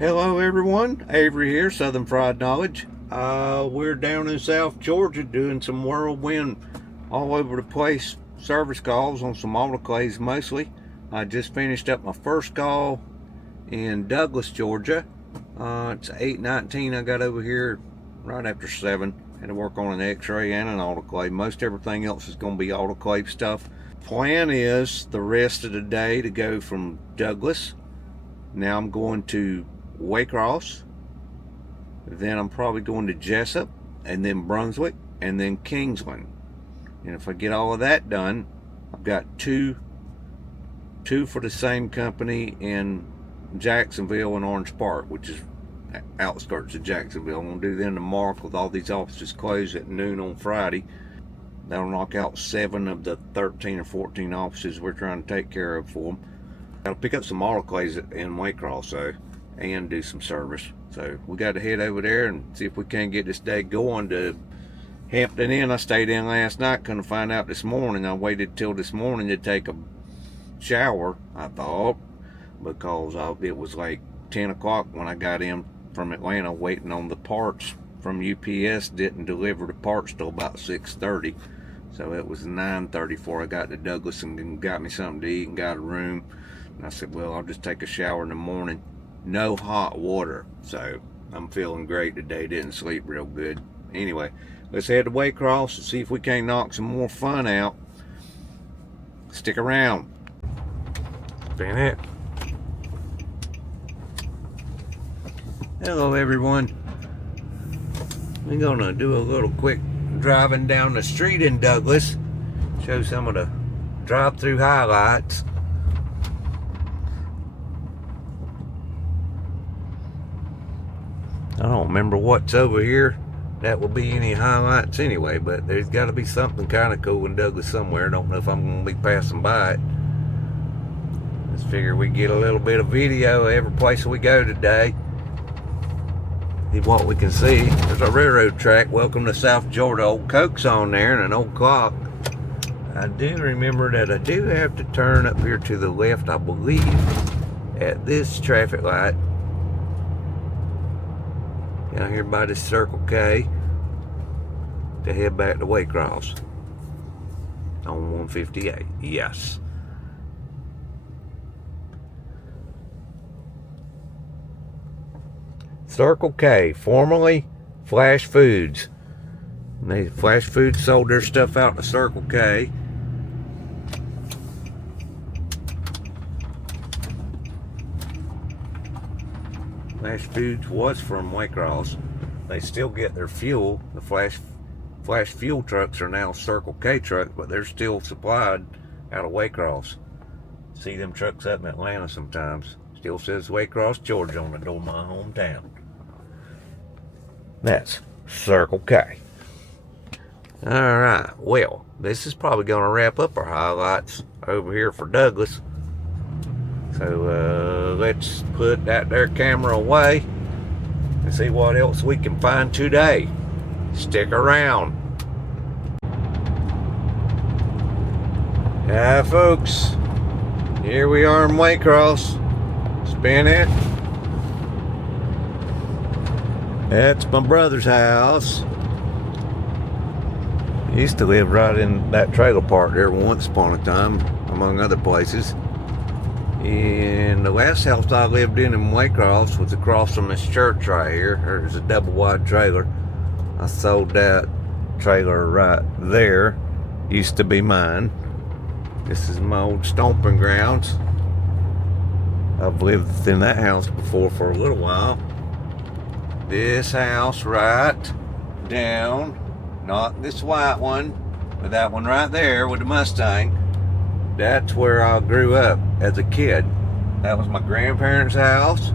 Hello everyone, Avery here, Southern Fried Knowledge. We're down in South Georgia doing some whirlwind all over the place service calls on some autoclaves mostly. I just finished up my first call in Douglas, Georgia. It's 8:19. I got over here right after 7. Had to work on an x-ray and an autoclave. Most everything else is going to be autoclave stuff. Plan is the rest of the day to go from Douglas. Now I'm going to Waycross, then I'm probably going to Jesup, and then Brunswick, and then Kingsland. And if I get all of that done, I've got two for the same company in Jacksonville and Orange Park, which is outskirts of Jacksonville. I'm going to do them tomorrow with all these offices closed at noon on Friday. That'll knock out 7 of the 13 or 14 offices we're trying to take care of for them. I'll pick up some autoclaves in Waycross, so, and do some service. So we got to head over there and see if we can get this day going to Hampton Inn. I stayed in last night, couldn't find out this morning. I waited till this morning to take a shower, I thought, because it was like 10 o'clock when I got in from Atlanta waiting on the parts from UPS. Didn't deliver the parts till about 6:30. So it was 9:30 before I got to Douglas and got me something to eat and got a room. And I said, well, I'll just take a shower in the morning. No hot water. So I'm feeling great today. Didn't sleep real good. Anyway, let's head to Waycross and see if we can knock some more fun out. Stick around. Spin it. Hello, everyone. We're going to do a little quick driving down the street in Douglas. Show some of the drive-through highlights. I don't remember what's over here that will be any highlights anyway, but there's got to be something kind of cool in Douglas somewhere. Don't know if I'm going to be passing by it. Let's figure we get a little bit of video of every place we go today. See what we can see. There's a railroad track. Welcome to South Georgia. Old Coke's on there and an old clock. I do remember that I do have to turn up here to the left, I believe, at this traffic light. Down here by this Circle K to head back to Waycross on 158. Yes. Circle K, formerly Flash Foods. Flash Foods sold their stuff out to Circle K. Flash Foods was from Waycross. They still get their fuel. The Flash fuel trucks are now Circle K trucks, but they're still supplied out of Waycross. See them trucks up in Atlanta sometimes. Still says Waycross, Georgia on the door of my hometown. That's Circle K. Alright, well, this is probably going to wrap up our highlights over here for Douglas. So let's put that there camera away and see what else we can find today. Stick around. Yeah, folks, here we are in Waycross. Spin it. That's my brother's house. He used to live right in that trailer park there once upon a time, among other places. And the last house I lived in Waycross was across from this church right here. There's a double wide trailer. I sold that trailer right there. Used to be mine. This is my old stomping grounds. I've lived in that house before for a little while. This house right down, not this white one, but that one right there with the Mustang. That's where I grew up as a kid. That was my grandparents' house.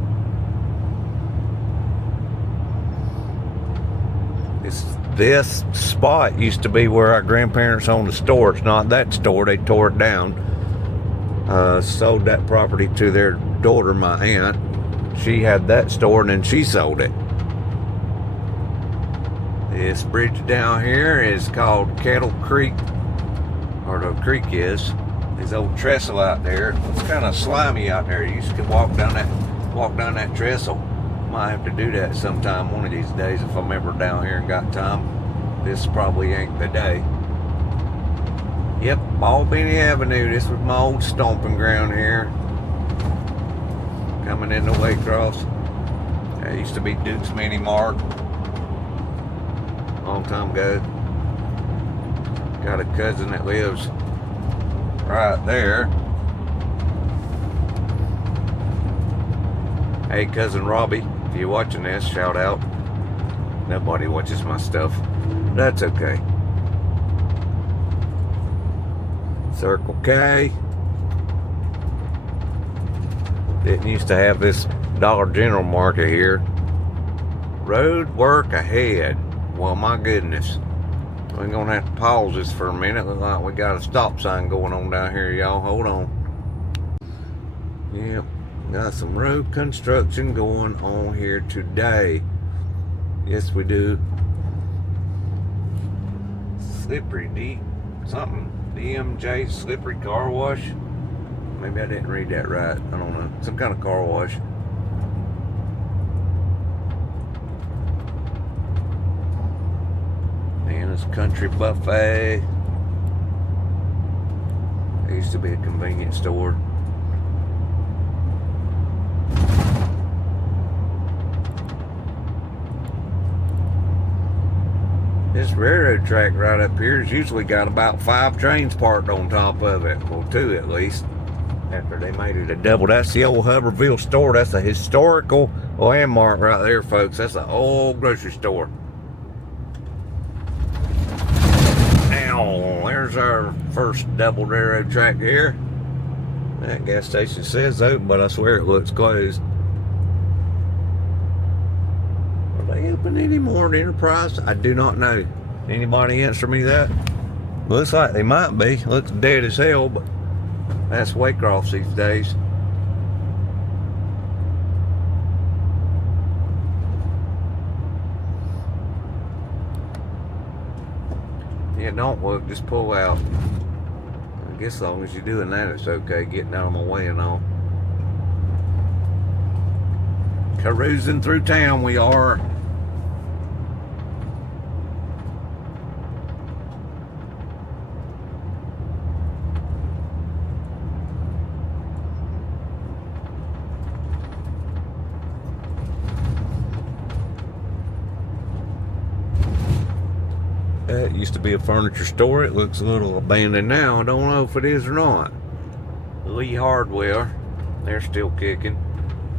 This spot used to be where our grandparents owned the store. It's not that store, they tore it down. Sold that property to their daughter, my aunt. She had that store and then she sold it. This bridge down here is called Kettle Creek, or the creek is. There's old trestle out there. It's kind of slimy out there. You used to walk down that trestle. Might have to do that sometime one of these days if I'm ever down here and got time. This probably ain't the day. Yep, Albany Avenue. This was my old stomping ground here. Coming into Waycross. There used to be Duke's Mini Mart. Long time ago. Got a cousin that lives right there. Hey, cousin Robbie, if you're watching this, shout out. Nobody watches my stuff. That's okay. Circle K. Didn't used to have this Dollar General market here. Road work ahead. Well, my goodness. We're gonna have to pause this for a minute. Look like we got a stop sign going on down here, y'all. Hold on. Yep, got some road construction going on here today. Yes, we do. Slippery D something. DMJ Slippery Car Wash. Maybe I didn't read that right. I don't know. Some kind of car wash. And it's Country Buffet. There used to be a convenience store. This railroad track right up here has usually got about 5 trains parked on top of it. Well, 2 at least. After they made it a double. That's the old Hubberville store. That's a historical landmark right there, folks. That's an old grocery store. Now, there's our first double railroad track here. That gas station says open, but I swear it looks closed. Are they open anymore at Enterprise? I do not know. Anybody answer me that? Looks like they might be. Looks dead as hell, but that's Waycross these days. Yeah, don't look, just pull out. I guess as long as you're doing that, it's okay. Getting out of my way and all. Carousing through town we are. It used to be a furniture store. It looks a little abandoned now. I don't know if it is or not. Lee Hardware, they're still kicking.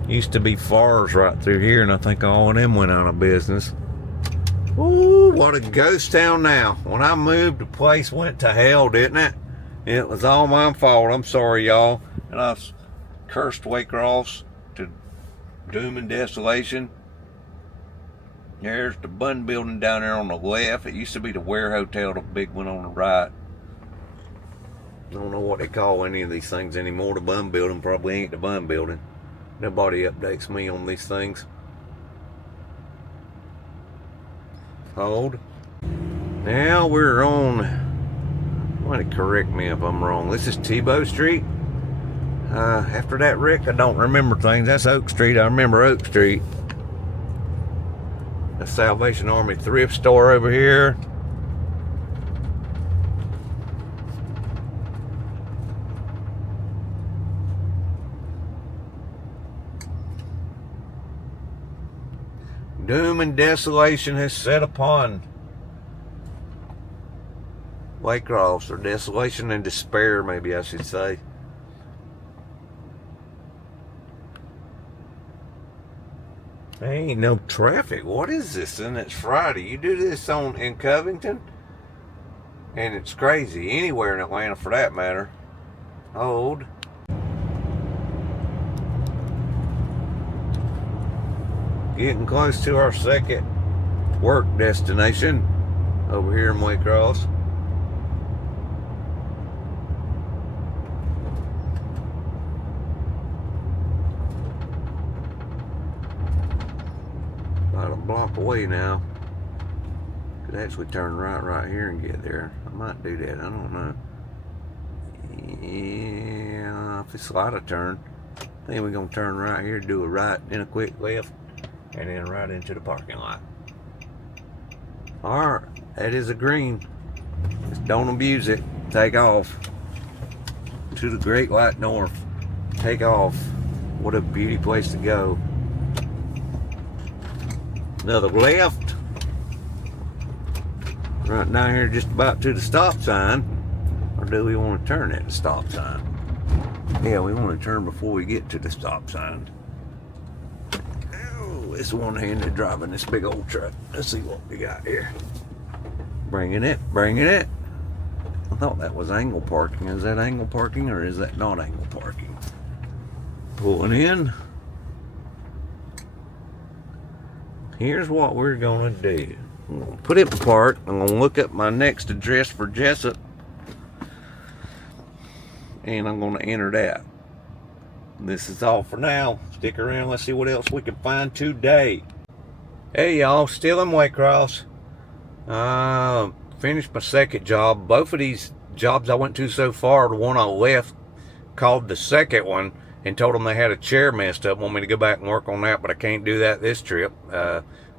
Used to be Fars right through here, and I think all of them went out of business. Ooh, what a ghost town now. When I moved, the place went to hell, didn't it? It was all my fault. I'm sorry, y'all. And I cursed Waycross to doom and desolation. There's the Bun building down there on the left. It used to be the Ware Hotel, the big one on the right. I don't know what they call any of these things anymore. The Bun building probably ain't the Bun building. Nobody updates me on these things. Hold. Now we're on, somebody correct me if I'm wrong. This is Tebow Street. After that, Rick, I don't remember things. That's Oak Street. I remember Oak Street. The Salvation Army thrift store over here. Doom and desolation has set upon Waycross, or desolation and despair, maybe I should say. There ain't no traffic. What is this? And it's Friday. You do this in Covington, and it's crazy. Anywhere in Atlanta for that matter. Hold. Getting close to our second work destination over here in Waycross. About a block away now. Could actually turn right here and get there. I might do that. I don't know. Yeah, if it's a lot of turn, I think we're gonna turn right here, do a right, then a quick left. and then right into the parking lot. All right, that is a green. Just don't abuse it. Take off to the Great White North. Take off. What a beauty place to go. Another left. Right down here, just about to the stop sign. Or do we want to turn at the stop sign? Yeah, we want to turn before we get to the stop sign. Oh, it's one-handed driving this big old truck. Let's see what we got here. Bringing it, bringing it. I thought that was angle parking. Is that angle parking or is that not angle parking? Pulling in. Here's what we're gonna do. I'm gonna put it in park. I'm gonna look up my next address for Jesup, and I'm gonna enter that. This is all for now. Stick around. Let's see what else we can find today. Hey y'all, still in Waycross. Finished my second job. Both of these jobs I went to so far, the one I left, called the second one and told them they had a chair messed up. Want me to go back and work on that, but I can't do that this trip.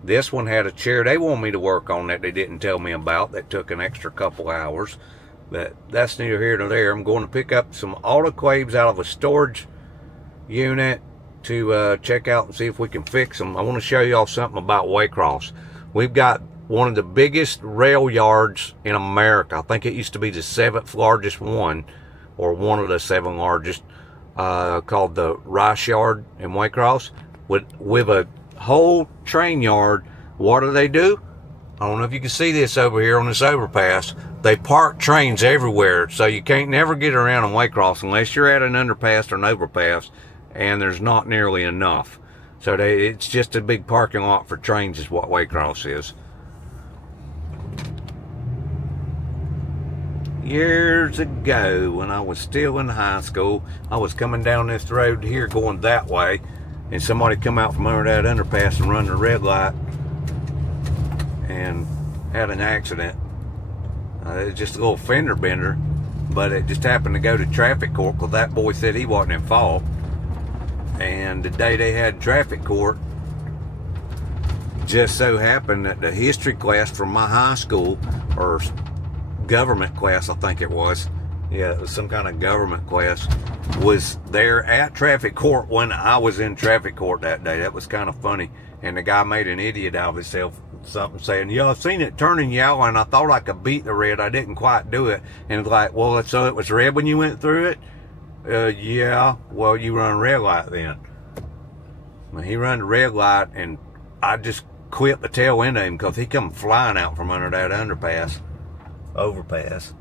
This one had a chair they want me to work on that they didn't tell me about. That took an extra couple hours, but that's neither here nor there. I'm going to pick up some autoclaves out of a storage unit to check out and see if we can fix them. I want to show y'all something about Waycross. We've got one of the biggest rail yards in America. I think it used to be the 7th largest one, or one of the 7 largest, called the Rice Yard in Waycross, with a whole train yard. What do? I don't know if you can see this over here on this overpass. They park trains everywhere, so you can't never get around in Waycross unless you're at an underpass or an overpass, and there's not nearly enough. So it's just a big parking lot for trains is what Waycross is. Years ago, when I was still in high school, I was coming down this road here going that way, and somebody come out from under that underpass and run the red light and had an accident. It was just a little fender bender, but it just happened to go to traffic court because that boy said he wasn't in fault. And the day they had traffic court, just so happened that the history class from my high school, or government class I think it was, yeah, it was some kind of government class, was there at traffic court when I was in traffic court that day. That was kind of funny. And the guy made an idiot out of himself, something saying, yeah, I've seen it turning yellow and I thought I could beat the red. I didn't quite do it. And it's like, well, so it was red when you went through it? Yeah, well, you run a red light then. Well, he run the red light and I just quit the tail end of him because he come flying out from under that overpass.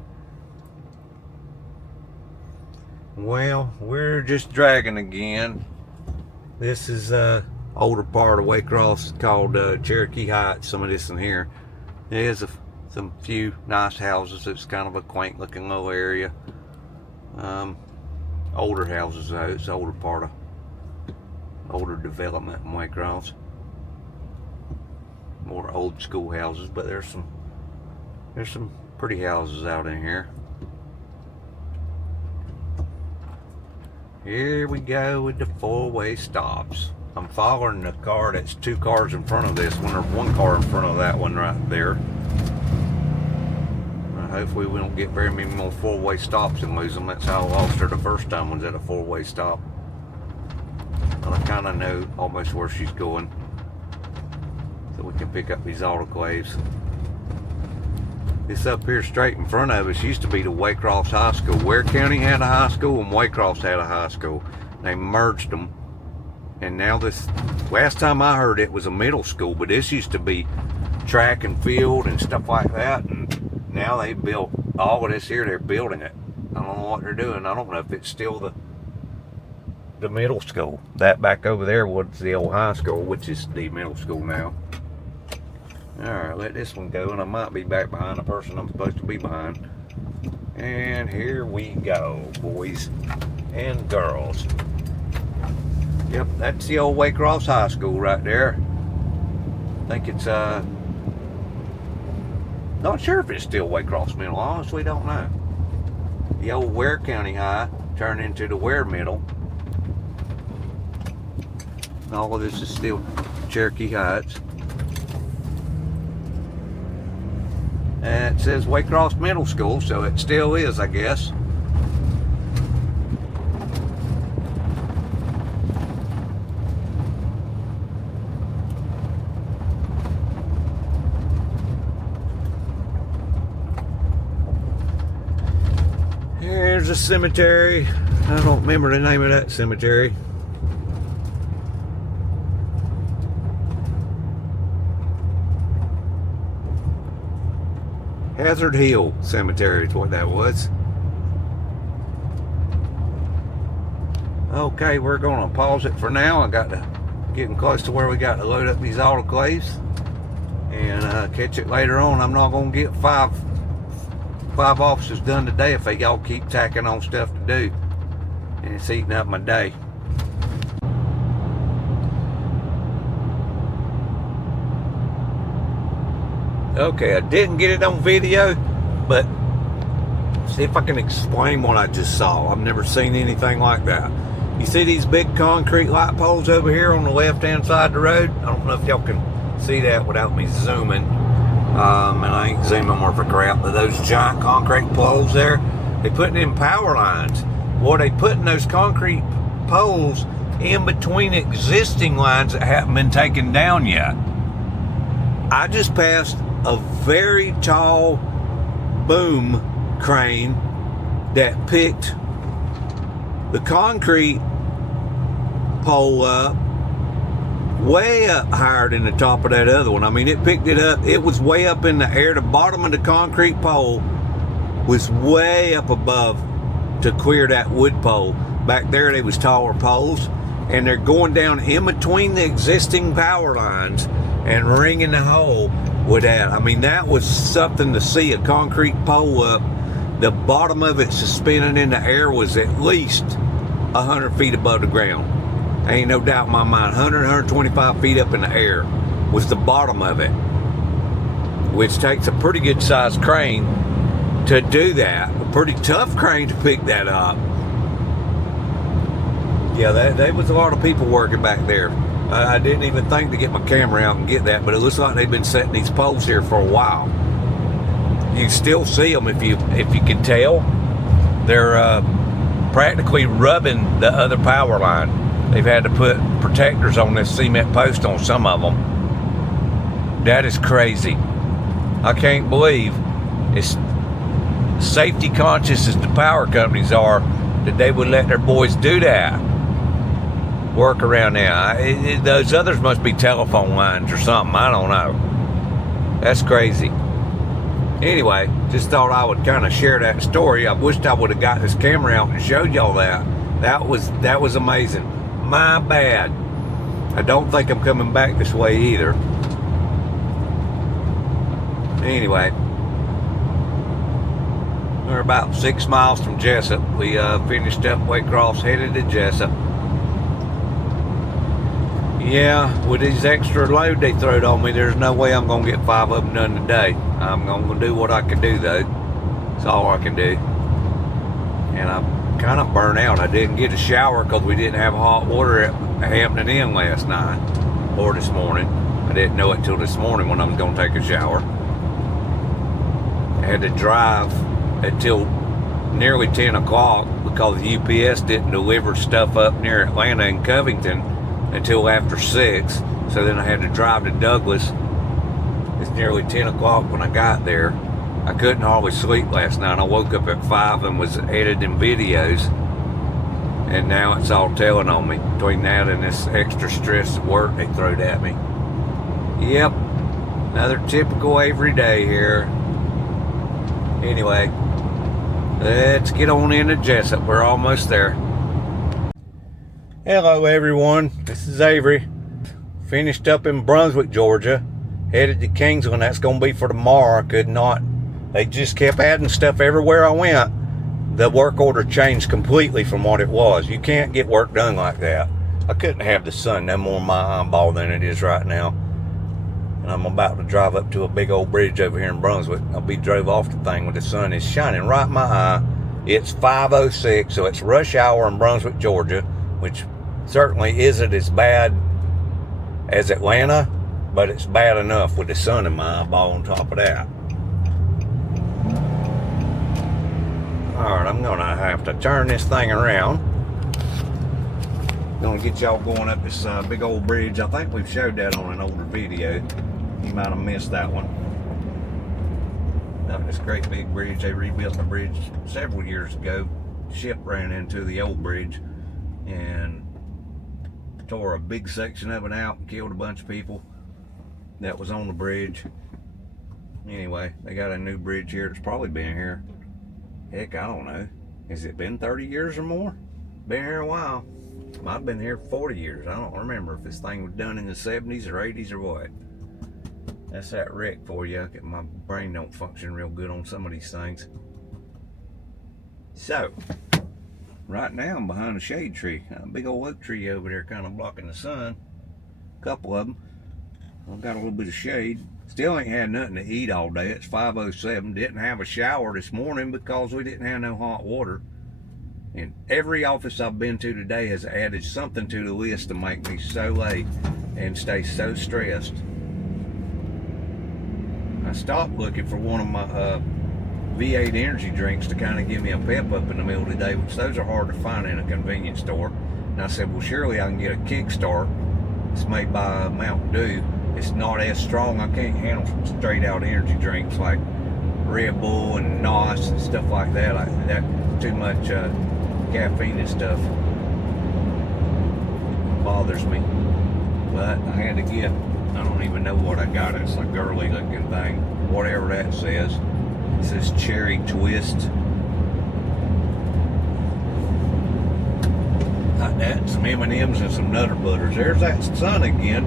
Well, we're just dragging again. This is older part of Waycross called Cherokee Heights. Some of this in here. There's some few nice houses. It's kind of a quaint looking little area. Older houses though. It's the older part of older development in Waycross. More old school houses, but there's some pretty houses out in here. Here we go with the four-way stops. I'm following the car that's 2 cars in front of this one, or 1 car in front of that one right there. Hopefully we don't get very many more 4-way stops and lose them. That's how I lost her the first time, was at a 4-way stop. But I kind of know almost where she's going, so we can pick up these autoclaves. This up here straight in front of us used to be the Waycross High School. Ware County had a high school and Waycross had a high school. They merged them. And now this, last time I heard it was a middle school, but this used to be track and field and stuff like that. And now they built all of this here, they're building it. I don't know what they're doing. I don't know if it's still the middle school. That back over there was the old high school, which is the middle school now. Alright, let this one go, and I might be back behind the person I'm supposed to be behind. And here we go, boys and girls. Yep, that's the old Waycross High School right there. I think it's, not sure if it's still Waycross Middle, I honestly don't know. The old Ware County High turned into the Ware Middle. All of this is still Cherokee Heights. And it says Waycross Middle School, so it still is, I guess. Here's a cemetery. I don't remember the name of that cemetery. Hazard Hill Cemetery is what that was. Okay, we're going to pause it for now. I got to getting close to where we got to load up these autoclaves and catch it later on. I'm not going to get five officers done today if they all keep tacking on stuff to do, and it's eating up my day. Okay, I didn't get it on video, but see if I can explain what I just saw. I've never seen anything like that. You see these big concrete light poles over here on the left-hand side of the road? I don't know if y'all can see that without me zooming. And I ain't zooming worth of crap, but those giant concrete poles there, they putting in power lines. Well, they putting those concrete poles in between existing lines that haven't been taken down yet. I just passed a very tall boom crane that picked the concrete pole up way up higher than the top of that other one. I mean, it picked it up, it was way up in the air. The bottom of the concrete pole was way up above to clear that wood pole. Back there they was taller poles, and they're going down in between the existing power lines and ringing the hole with that. I mean, that was something to see. A concrete pole up, the bottom of it suspended in the air was at least 100 feet above the ground. Ain't no doubt in my mind. 100, 125 feet up in the air was the bottom of it, which takes a pretty good sized crane to do that. A pretty tough crane to pick that up. Yeah, there was a lot of people working back there. I didn't even think to get my camera out and get that, but it looks like they've been setting these poles here for a while. You can still see them if you can tell. They're practically rubbing the other power line. They've had to put protectors on this cement post on some of them. That is crazy. I can't believe, as safety conscious as the power companies are, that they would let their boys do that. Work around there. Those others must be telephone lines or something. I don't know. That's crazy. Anyway, just thought I would kind of share that story. I wished I would have got this camera out and showed y'all that. That was amazing. My bad. I don't think I'm coming back this way either. Anyway, we're about 6 miles from Jesup. We finished up Waycross, headed to Jesup. Yeah, with these extra load they throwed on me, there's no way I'm going to get 5 of them done today. I'm going to do what I can do, though. That's all I can do. And I'm kind of burnt out. I didn't get a shower because we didn't have hot water at Hampton Inn last night or this morning. I didn't know it till this morning when I was going to take a shower. I had to drive until nearly 10 o'clock because the UPS didn't deliver stuff up near Atlanta and Covington until after 6. So then I had to drive to Douglas. It's nearly 10 o'clock when I got there. I couldn't hardly sleep last night. I woke up at 5 and was editing videos, and now it's all telling on me between that and this extra stress at work they throwed at me. Yep, another typical every day here. Anyway, let's get on into Jesup. We're almost there. Hello everyone, this is Avery. Finished up in Brunswick, Georgia. Headed to Kingsland. That's going to be for tomorrow. I could not. They just kept adding stuff everywhere I went. The work order changed completely from what it was. You can't get work done like that. I couldn't have the sun no more in my eyeball than it is right now. And I'm about to drive up to a big old bridge over here in Brunswick. I'll be drove off the thing with the sun is shining right in my eye. It's 5:06, so it's rush hour in Brunswick, Georgia, which certainly isn't as bad as Atlanta, but it's bad enough with the sun in my eyeball on top of that. Alright, I'm gonna have to turn this thing around. Gonna get y'all going up this big old bridge. I think we've showed that on an older video. You might have missed that one. Now, this great big bridge, they rebuilt the bridge several years ago. Ship ran into the old bridge and tore a big section of it out and killed a bunch of people that was on the bridge. Anyway, they got a new bridge here. It's probably been here, heck, I don't know, has it been 30 years or more? Been here a while. Might have been here 40 years. I don't remember if this thing was done in the 70s or 80s or what. That's that wreck for you. My brain don't function real good on some of these things. So, right now I'm behind a shade tree. A big old oak tree over there kind of blocking the sun. A couple of them. I've got a little bit of shade. Still ain't had nothing to eat all day. It's 5:07. Didn't have a shower this morning because we didn't have no hot water. And every office I've been to today has added something to the list to make me so late and stay so stressed. I stopped looking for one of my V8 energy drinks to kind of give me a pep up in the middle of the day, which those are hard to find in a convenience store. And I said, well, surely I can get a Kickstart. It's made by Mountain Dew. It's not as strong. I can't handle straight out energy drinks like Red Bull and NOS and stuff like that. That too much caffeine and stuff bothers me. But I had to get, I don't even know what I got. It's a girly looking thing, whatever that says. It says cherry twist. Got that, some M&Ms and some Nutter Butters. There's that sun again,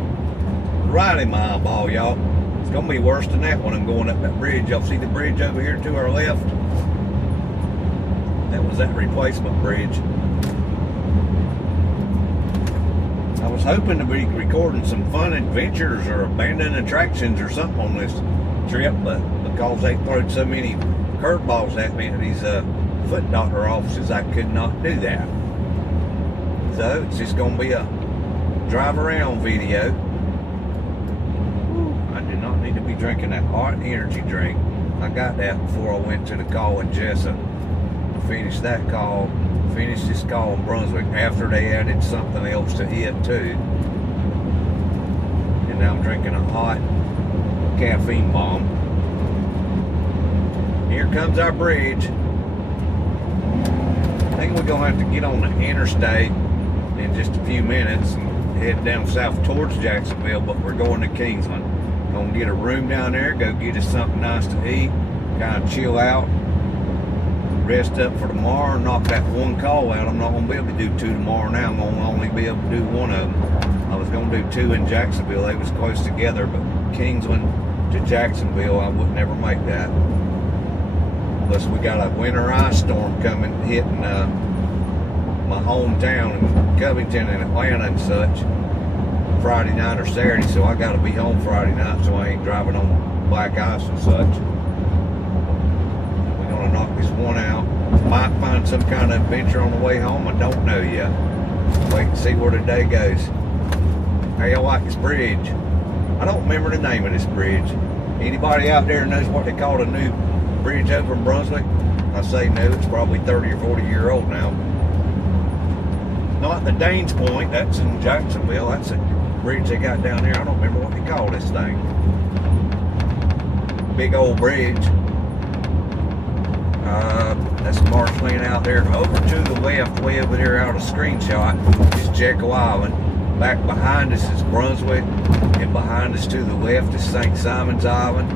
right in my eyeball, y'all. It's gonna be worse than that when I'm going up that bridge. Y'all see the bridge over here to our left? That was that replacement bridge. I was hoping to be recording some fun adventures or abandoned attractions or something on this trip, but because they throwed so many curveballs at me at these foot doctor offices, I could not do that. So it's just gonna be a drive around video. I did not need to be drinking that hot energy drink. I got that before I went to the call in Jesup. Finished that call, finished this call in Brunswick after they added something else to it too. And now I'm drinking a hot caffeine bomb. Here comes our bridge. I think we're gonna have to get on the interstate in just a few minutes and head down south towards Jacksonville, but we're going to Kingsland. Gonna get a room down there, go get us something nice to eat, kind of chill out, rest up for tomorrow, knock that one call out. I'm not gonna be able to do two tomorrow now. I'm gonna only be able to do one of them. I was gonna do two in Jacksonville. They was close together, but Kingsland to Jacksonville, I would never make that. Plus we got a winter ice storm coming, hitting my hometown in Covington and Atlanta and such Friday night or Saturday, so I gotta be home Friday night so I ain't driving on black ice and such. We're gonna knock this one out. Might find some kind of adventure on the way home, I don't know yet. Wait and see where the day goes. How y'all like this bridge? I don't remember the name of this bridge. Anybody out there knows what they call the new bridge over in Brunswick? I say no, it's probably 30 or 40 year old now. Not the Danes Point, that's in Jacksonville. That's a bridge they got down there. I don't remember what they call this thing. Big old bridge. That's marshland out there. Over to the left, way over there out of screenshot, is Jekyll Island. Back behind us is Brunswick, and behind us to the left is St. Simon's Island.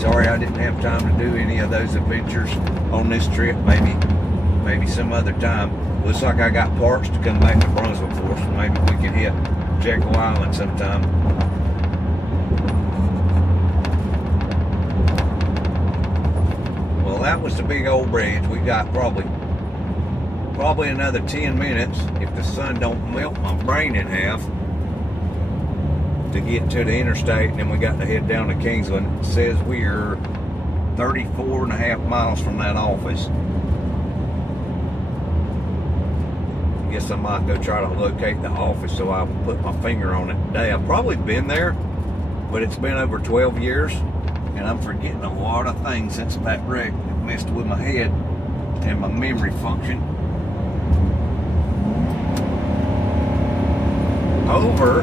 Sorry I didn't have time to do any of those adventures on this trip. Maybe some other time. Looks like I got parts to come back to Brunswick for, so maybe we can hit Jekyll Island sometime. Well, that was the big old bridge. We got probably another 10 minutes if the sun don't melt my brain in half to get to the interstate, and then we got to head down to Kingsland. It says we're 34 and a half miles from that office. guess I might go try to locate the office so I'll put my finger on it today. I've probably been there, but it's been over 12 years, and I'm forgetting a lot of things since that wreck. It messed with my head and my memory function. Over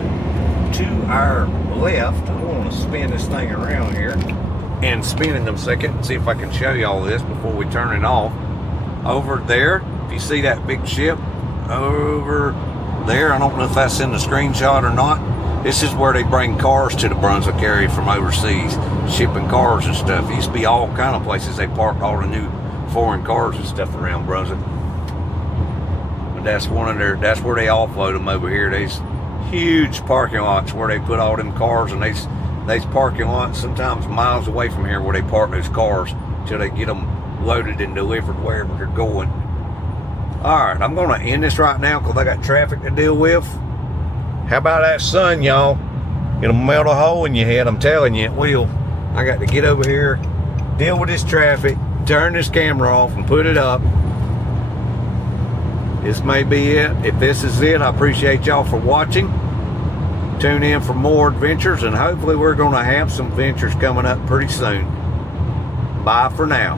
to our left, I want to spin this thing around here and spin in a second and see if I can show you all this before we turn it off. Over there, if you see that big ship over there, I don't know if that's in the screenshot or not. This is where they bring cars to the Brunswick area from overseas, shipping cars and stuff. It used to be all kind of places they parked all the new foreign cars and stuff around Brunswick. But that's one of their, that's where they offload them over here. There's huge parking lots where they put all them cars, and they's parking lots sometimes miles away from here where they park those cars till they get them loaded and delivered wherever they're going. Alright, I'm gonna end this right now because I got traffic to deal with. How about that sun, y'all? It'll melt a hole in your head, I'm telling you, it will. I got to get over here, deal with this traffic, turn this camera off and put it up. This may be it. If this is it, I appreciate y'all for watching. Tune in for more adventures, and hopefully we're going to have some adventures coming up pretty soon. Bye for now.